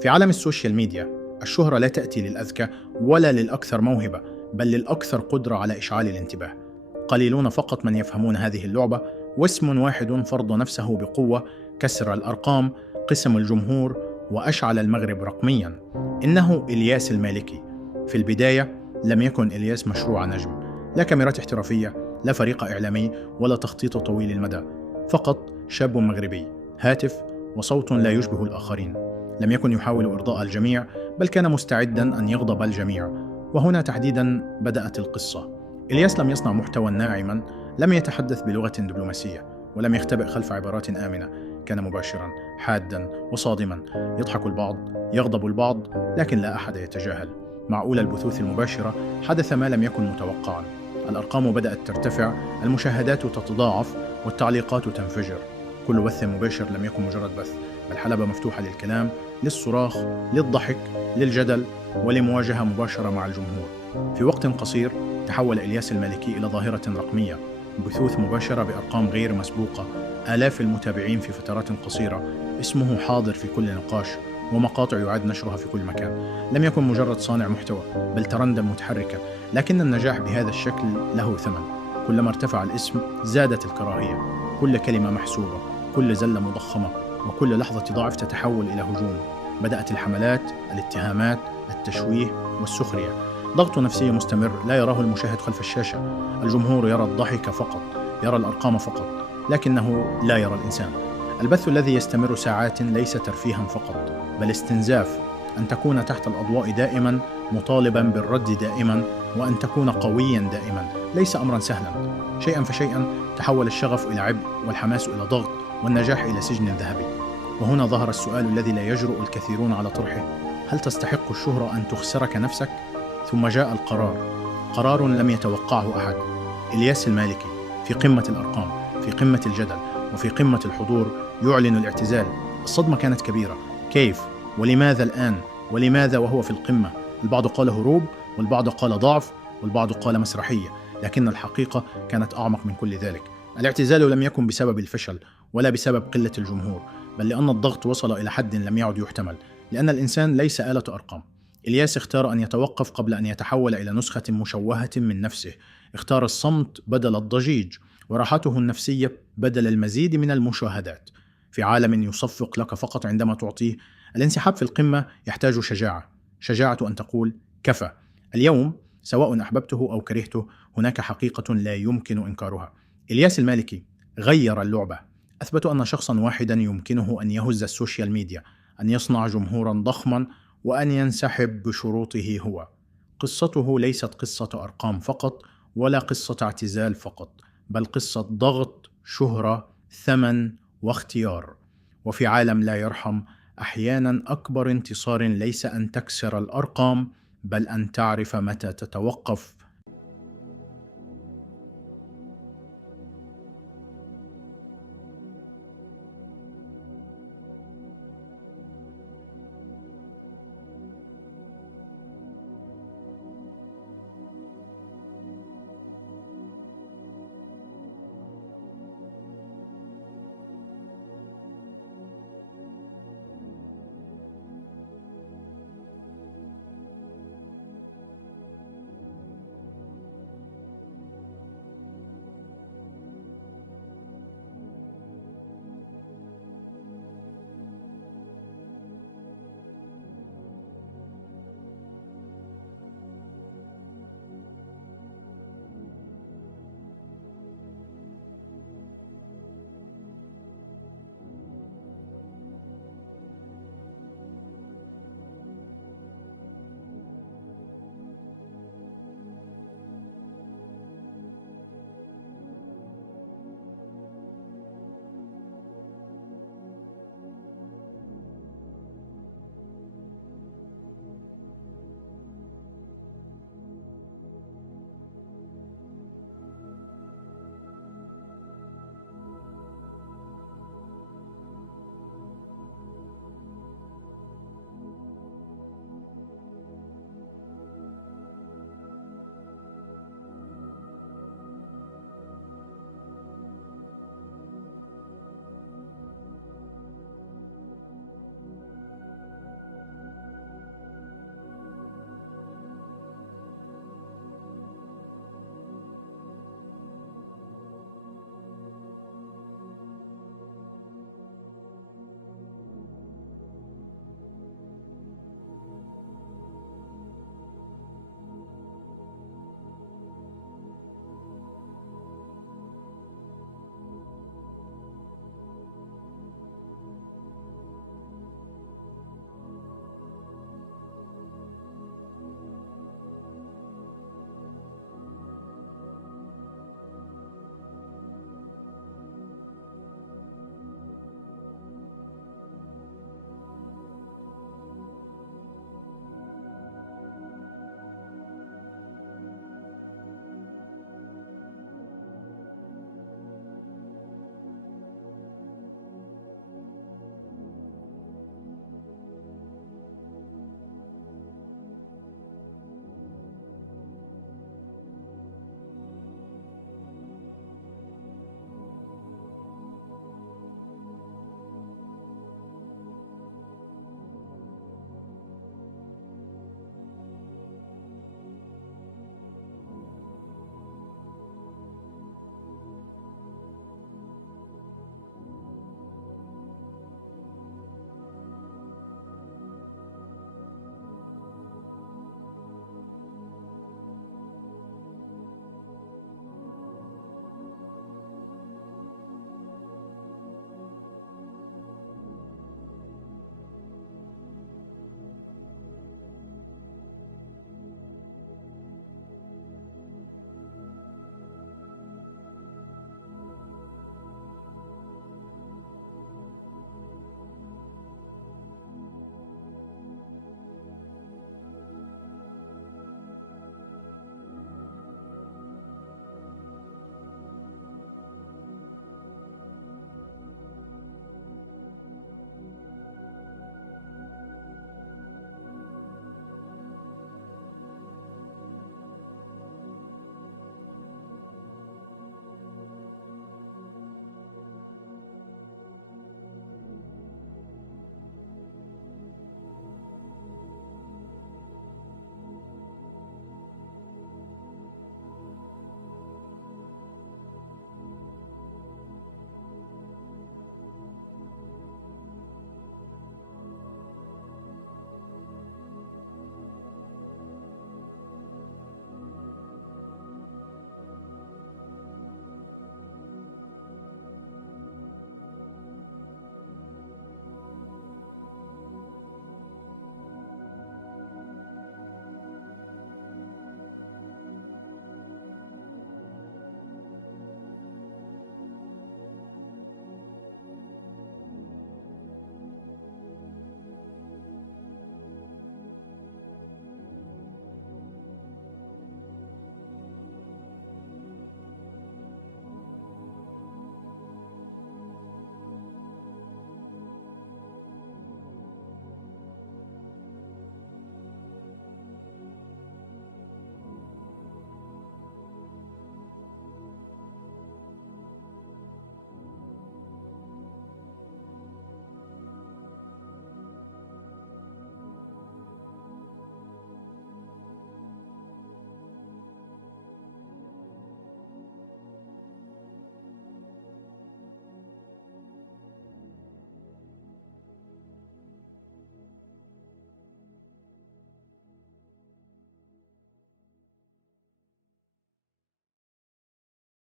في عالم السوشيال ميديا، الشهرة لا تأتي للأذكى ولا للأكثر موهبة، بل للأكثر قدرة على إشعال الانتباه. قليلون فقط من يفهمون هذه اللعبة، واسم واحد فرض نفسه بقوة، كسر الأرقام، قسم الجمهور، وأشعل المغرب رقمياً. إنه إلياس المالكي. في البداية لم يكن إلياس مشروع نجم، لا كاميرات احترافية، لا فريق إعلامي، ولا تخطيط طويل المدى. فقط شاب مغربي، هاتف وصوت لا يشبه الآخرين. لم يكن يحاول إرضاء الجميع، بل كان مستعداً أن يغضب الجميع. وهنا تحديداً بدأت القصة. إلياس لم يصنع محتوى ناعماً، لم يتحدث بلغة دبلوماسية، ولم يختبئ خلف عبارات آمنة. كان مباشراً، حاداً وصادماً. يضحك البعض، يغضب البعض، لكن لا أحد يتجاهل. مع أولى البثوث المباشرة حدث ما لم يكن متوقعاً. الأرقام بدأت ترتفع، المشاهدات تتضاعف، والتعليقات تنفجر. كل بث مباشر لم يكن مجرد بث، بل حلبة مفتوحة للكلام، للصراخ، للضحك، للجدل، ولمواجهة مباشرة مع الجمهور. في وقت قصير تحول إلياس المالكي إلى ظاهرة رقمية. بثوث مباشرة بأرقام غير مسبوقة، آلاف المتابعين في فترات قصيرة، اسمه حاضر في كل نقاش، ومقاطع يعاد نشرها في كل مكان. لم يكن مجرد صانع محتوى، بل ترندم متحركا. لكن النجاح بهذا الشكل له ثمن. كلما ارتفع الاسم زادت الكراهية. كل كلمة محسوبة، كل زلة مضخمة، وكل لحظة ضعف تتحول إلى هجوم. بدأت الحملات، الاتهامات، التشويه والسخرية. ضغط نفسي مستمر لا يراه المشاهد خلف الشاشة. الجمهور يرى الضحك فقط، يرى الأرقام فقط، لكنه لا يرى الإنسان. البث الذي يستمر ساعات ليس ترفيها فقط، بل استنزاف. أن تكون تحت الأضواء دائما، مطالبا بالرد دائما، وأن تكون قويا دائما، ليس أمرا سهلا. شيئا فشيئا تحول الشغف إلى عبء، والحماس إلى ضغط، والنجاح إلى سجن ذهبي. وهنا ظهر السؤال الذي لا يجرؤ الكثيرون على طرحه: هل تستحق الشهرة أن تخسرك نفسك؟ ثم جاء القرار، قرار لم يتوقعه أحد. إلياس المالكي في قمة الأرقام، في قمة الجدل، وفي قمة الحضور يعلن الاعتزال. الصدمة كانت كبيرة. كيف؟ ولماذا الآن؟ ولماذا وهو في القمة؟ البعض قال هروب، والبعض قال ضعف، والبعض قال مسرحية. لكن الحقيقة كانت أعمق من كل ذلك. الاعتزال لم يكن بسبب الفشل، ولا بسبب قلة الجمهور، بل لأن الضغط وصل إلى حد لم يعد يحتمل. لأن الإنسان ليس آلة أرقام. إلياس اختار أن يتوقف قبل أن يتحول إلى نسخة مشوهة من نفسه. اختار الصمت بدل الضجيج، وراحته النفسية بدل المزيد من المشاهدات. في عالم يصفق لك فقط عندما تعطيه، الانسحاب في القمة يحتاج شجاعة. شجاعة أن تقول: كفى. اليوم، سواء أحببته أو كرهته، هناك حقيقة لا يمكن إنكارها. إلياس المالكي غير اللعبة. أثبت أن شخصا واحدا يمكنه أن يهز السوشيال ميديا، أن يصنع جمهورا ضخما، وأن ينسحب بشروطه هو. قصته ليست قصة أرقام فقط، ولا قصة اعتزال فقط، بل قصة ضغط، شهرة، ثمن، واختيار. وفي عالم لا يرحم، أحيانا أكبر انتصار ليس أن تكسر الأرقام، بل أن تعرف متى تتوقف،